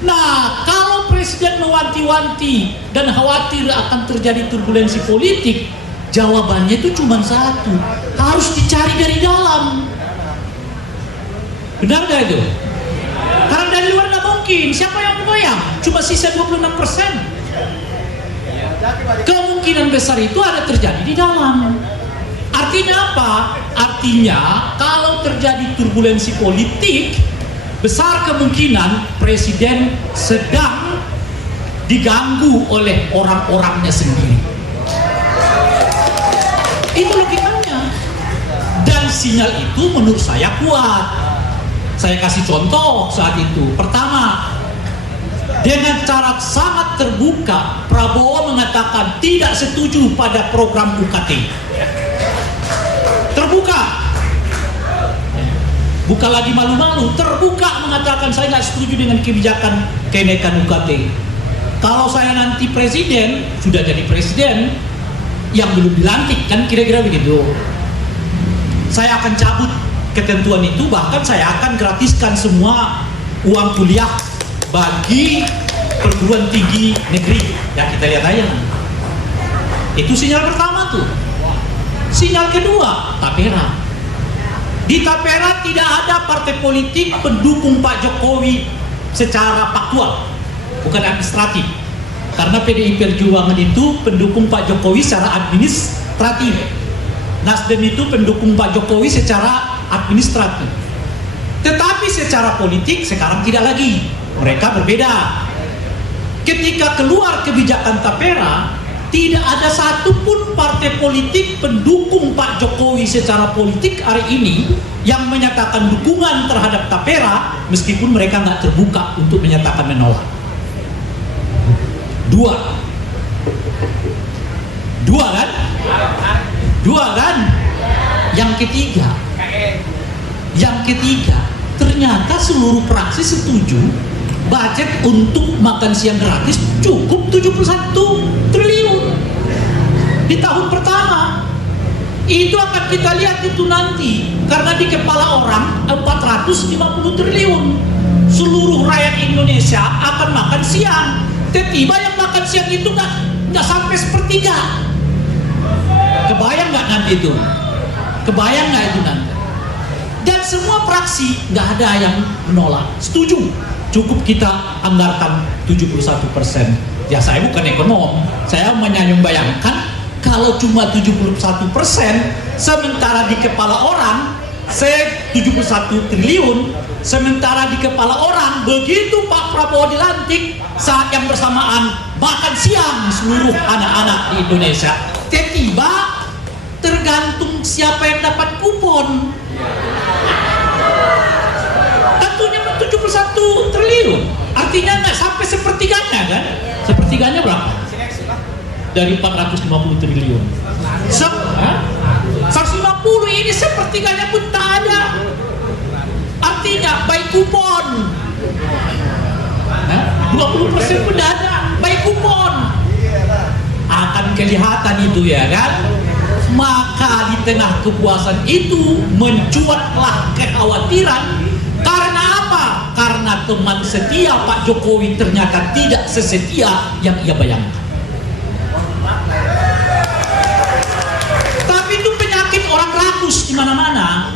Nah, kalau presiden mewanti-wanti dan khawatir akan terjadi turbulensi politik, jawabannya itu cuma satu, harus dicari dari dalam. Benar gak itu? Karena dari luar nggak mungkin. Siapa yang goyang? Cuma sisa 26%. Kemungkinan besar itu ada terjadi di dalam. Artinya apa? Artinya kalau terjadi turbulensi politik, besar kemungkinan presiden sedang diganggu oleh orang-orangnya sendiri. Itu logikanya. Dan sinyal itu menurut saya kuat. Saya kasih contoh saat itu. Pertama, dengan cara sangat terbuka, Prabowo mengatakan tidak setuju pada program UKT. Terbuka. Bukan lagi malu-malu, terbuka mengatakan saya nggak setuju dengan kebijakan kenaikan UKT. Kalau saya nanti presiden, sudah jadi presiden, yang belum dilantik, kan kira-kira begitu. Saya akan cabut ketentuan itu, bahkan saya akan gratiskan semua uang kuliah bagi perguruan tinggi negeri. Ya kita lihat aja. Itu sinyal pertama tuh. Sinyal kedua, Tapera. Di Tapera tidak ada partai politik pendukung Pak Jokowi secara faktual, bukan administratif. Karena PDI Perjuangan itu pendukung Pak Jokowi secara administratif. Nasdem itu pendukung Pak Jokowi secara administratif. Tetapi secara politik sekarang tidak lagi. Mereka berbeda. Ketika keluar kebijakan Tapera, tidak ada satupun partai politik pendukung Pak Jokowi secara politik hari ini yang menyatakan dukungan terhadap Tapera, meskipun mereka nggak terbuka untuk menyatakan menolak. Dua kan? Yang ketiga, ternyata seluruh fraksi setuju budget untuk makan siang gratis cukup 71 triliun di tahun pertama. Itu akan kita lihat itu nanti, karena di kepala orang 450 triliun. Seluruh rakyat Indonesia akan makan siang. Tiba-tiba yang makan siang itu nggak sampai sepertiga. Kebayang nggak nanti itu? Kebayang nggak itu nanti? Dan semua fraksi nggak ada yang menolak, setuju. Cukup kita anggarkan 71%. Ya saya bukan ekonom, saya membayangkan kalau cuma 71%, sementara di kepala orang 71 triliun, sementara di kepala orang begitu Pak Prabowo dilantik, saat yang bersamaan makan siang seluruh anak-anak di Indonesia. Tiba-tiba tergantung siapa yang dapat kupon. Tentunya 71 triliun, artinya nggak sampai sepertiganya kan? Sepertiganya berapa? Dari 450 triliun. 150 ini sepertiganya pun tak ada. Artinya baik kupon. 20% pun tidak ada, baik kupon. Akan kelihatan itu ya kan? Maka di tengah kepuasan itu mencuatlah kekhawatiran. Karena apa? Karena teman setia Pak Jokowi ternyata tidak sesetia yang ia bayangkan. Tapi itu penyakit orang rakus di mana-mana.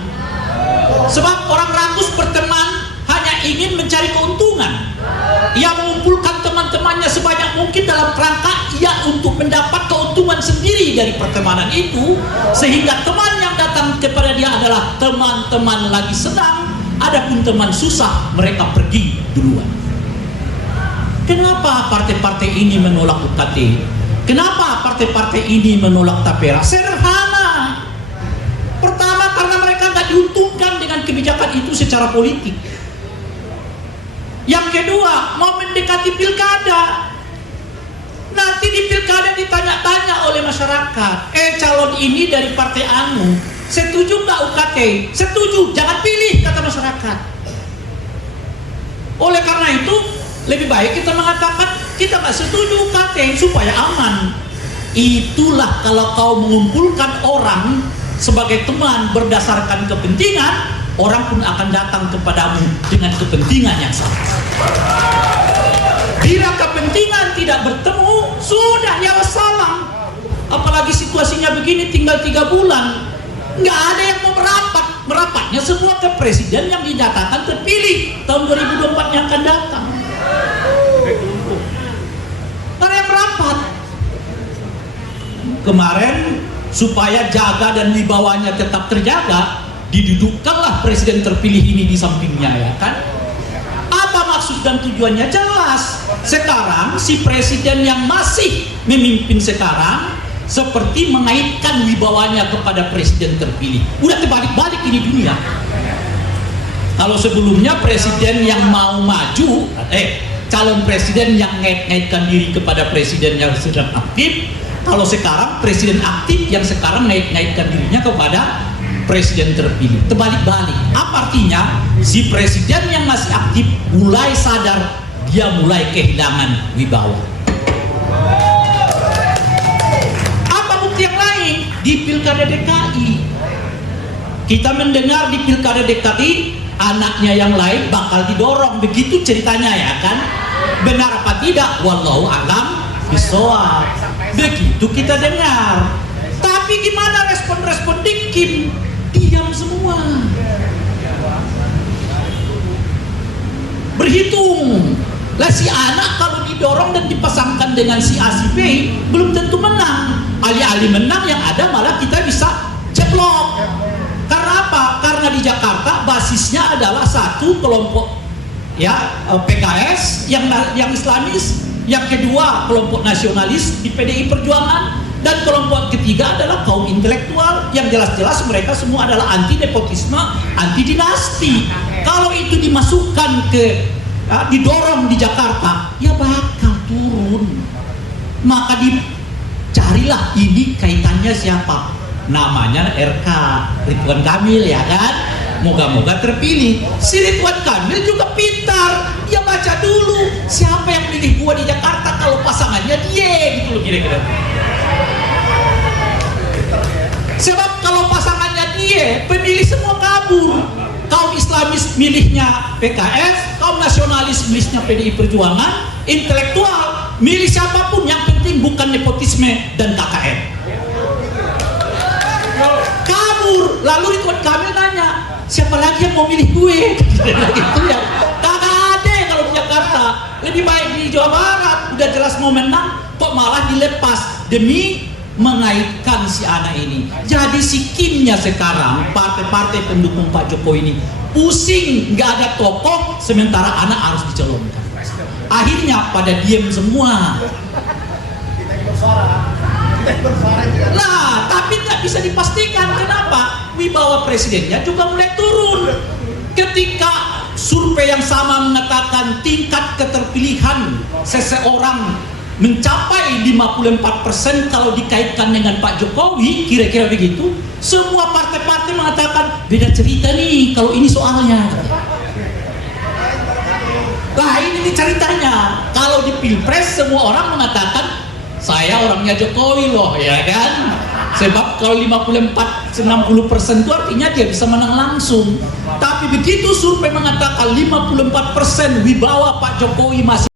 Sebab orang rakus berteman hanya ingin mencari keuntungan. Ia mengumpulkan teman-temannya sebanyak mungkin dalam kerangka ia untuk mendapat keuntungan sendiri dari pertemanan itu, sehingga teman yang datang kepada dia adalah teman-teman lagi senang, adapun teman susah mereka pergi duluan. Kenapa partai-partai ini menolak UKT? Kenapa partai-partai ini menolak Tapera? Sederhana. Pertama, karena mereka nggak diuntungkan dengan kebijakan itu secara politik. Yang kedua, mau mendekati pilkada. Nanti di pilkada ditanya-tanya oleh masyarakat, calon ini dari partai anu, setuju nggak UKT? Setuju, jangan pilih, kata masyarakat. Oleh karena itu, lebih baik kita mengatakan kita nggak setuju UKT supaya aman. Itulah kalau kau mengumpulkan orang sebagai teman berdasarkan kepentingan, orang pun akan datang kepadamu dengan kepentingan yang sama. situasinya begini tinggal 3 bulan, nggak ada yang mau merapatnya semua ke presiden yang dinyatakan terpilih tahun 2024 yang akan datang. Nggak ada yang merapat. Kemarin supaya jaga dan wibawanya tetap terjaga, didudukkanlah presiden terpilih ini di sampingnya, ya kan? Apa maksud dan tujuannya? Jelas. Sekarang si presiden yang masih memimpin sekarang seperti mengaitkan wibawanya kepada presiden terpilih. Udah terbalik-balik ini dunia. Kalau sebelumnya presiden yang mau maju, calon presiden yang ngait-ngaitkan diri kepada presiden yang sedang aktif. Kalau sekarang presiden aktif yang sekarang ngait-ngaitkan dirinya kepada presiden terpilih. Terbalik-balik. Apa artinya? Si presiden yang masih aktif mulai sadar, dia mulai kehilangan wibawa. Apa bukti yang lain? Di Pilkada DKI. Kita mendengar di Pilkada DKI anaknya yang lain bakal didorong. Begitu ceritanya, ya kan? Benar apa tidak? Wallahu a'lam bishawab. Begitu kita dengar. Tapi gimana respon-respon Dikim? Diam semua. Berhitung. Lah si anak kalau didorong dan dipasangkan dengan si A si B belum tentu menang. Alih-alih menang yang ada malah kita bisa ceplok. Karena apa? Karena di Jakarta basisnya adalah satu kelompok, ya, PKS yang Islamis, yang kedua kelompok nasionalis di PDI Perjuangan, dan kelompok ketiga adalah kaum intelektual yang jelas-jelas mereka semua adalah anti nepotisme, anti dinasti. Kalau itu dimasukkan ke didorong di Jakarta, ya bakal turun. Maka dicarilah ini kaitannya siapa? Namanya RK Ridwan Kamil, ya kan? Moga-moga terpilih. Si Ridwan Kamil juga pintar. Dia baca dulu siapa yang pilih gua di Jakarta kalau pasangannya dia, gitu loh kira-kira. Sebab kalau pasangannya dia, pemilih semua kabur. Kaum Islamis milihnya PKS, kaum nasionalis milihnya PDI Perjuangan, intelektual milih siapapun, yang penting bukan nepotisme dan KKN. Kabur. Lalu Ridwan Kamil nanya, siapa lagi yang mau milih gue? Gitu ya. Kagak ada kalau di Jakarta. Lebih baik di Jawa Barat, udah jelas mau menang, kok malah dilepas demi mengaitkan si anak ini. Jadi sikimnya sekarang partai-partai pendukung Pak Jokowi ini pusing, nggak ada tokoh, sementara anak harus dicalonkan. Akhirnya pada diem semua. Nah, tapi nggak bisa dipastikan. Kenapa? Wibawa presidennya juga mulai turun. Ketika survei yang sama mengatakan tingkat keterpilihan seseorang mencapai 54% kalau dikaitkan dengan Pak Jokowi, kira-kira begitu, semua partai-partai mengatakan beda cerita nih kalau ini soalnya. Nah, ini ceritanya. Kalau di Pilpres semua orang mengatakan saya orangnya Jokowi loh, ya kan? Sebab kalau 54-60% itu artinya dia bisa menang langsung. Tapi begitu survei mengatakan 54% wibawa Pak Jokowi masih